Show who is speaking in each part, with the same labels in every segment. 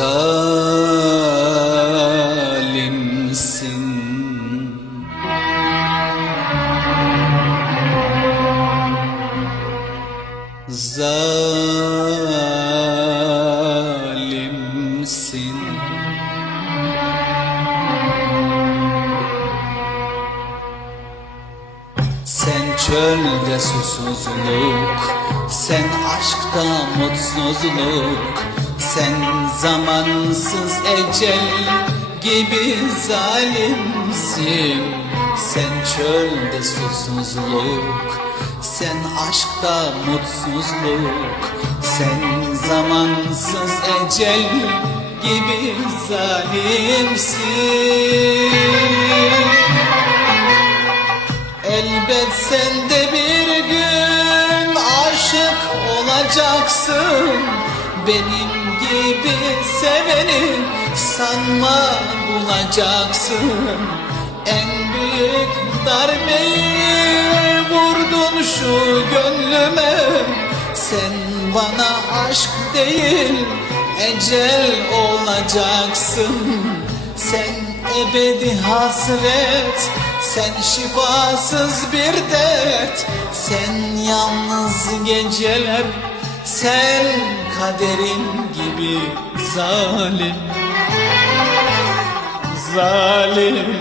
Speaker 1: zalimsin. Zalimsin. Sen çölde susuzluk Sen aşkta mutsuzluk. Sen zamansız ecel gibi zalimsin. Sen çölde susuzluk Sen aşkta mutsuzluk. Sen zamansız ecel gibi zalimsin. Elbet sen de bir gün aşık olacaksın. Benim gibi seveni sanma bulacaksın. En büyük darbeyi vurdun şu gönlüme. Sen bana aşk değil ecel olacaksın. Sen ebedi hasret Sen şifasız bir dert. Sen yalnız geceler Sen kaderin gibi zalim. Zalim.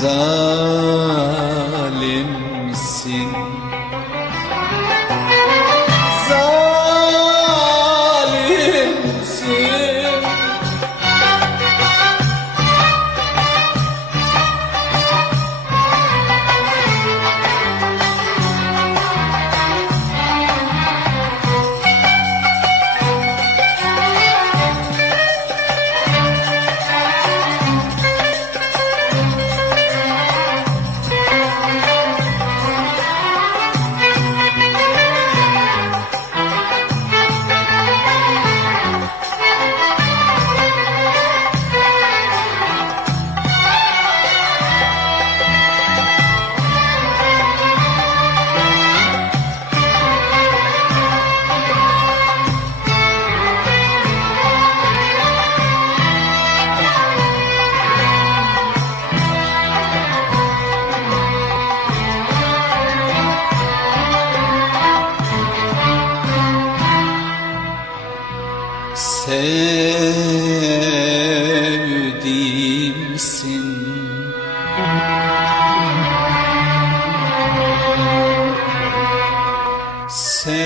Speaker 1: Zalimsin Sevdiğimsin. Sevdiğimsin.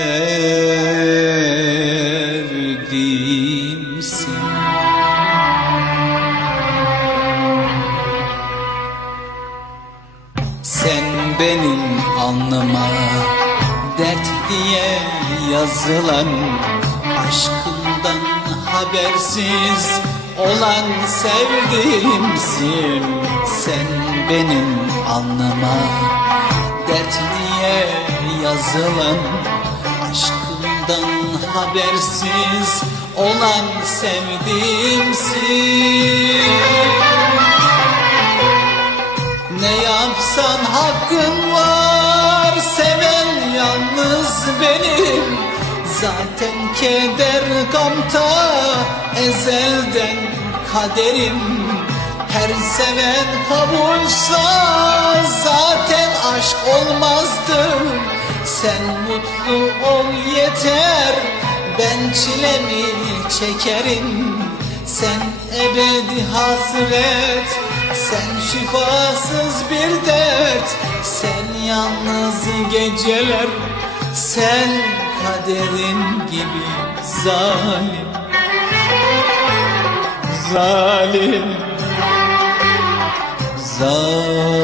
Speaker 1: Sen benim alnıma dert diye yazılan Aşkından habersiz olan sevdiğimsin Sen benim alnıma dert diye yazılan Aşkından habersiz olan sevdiğimsin ne yapsan hakkın var Seven yalnız benim Zaten keder gamta Ezelden kaderim Her seven kavuşsa Zaten aşk olmazdı Sen mutlu ol yeter Ben çilemi çekerim. Sen ebedi hasret Sen şifasız bir dert. Sen yalnız geceler Sen kaderin gibi zalim. Zalim. Zalim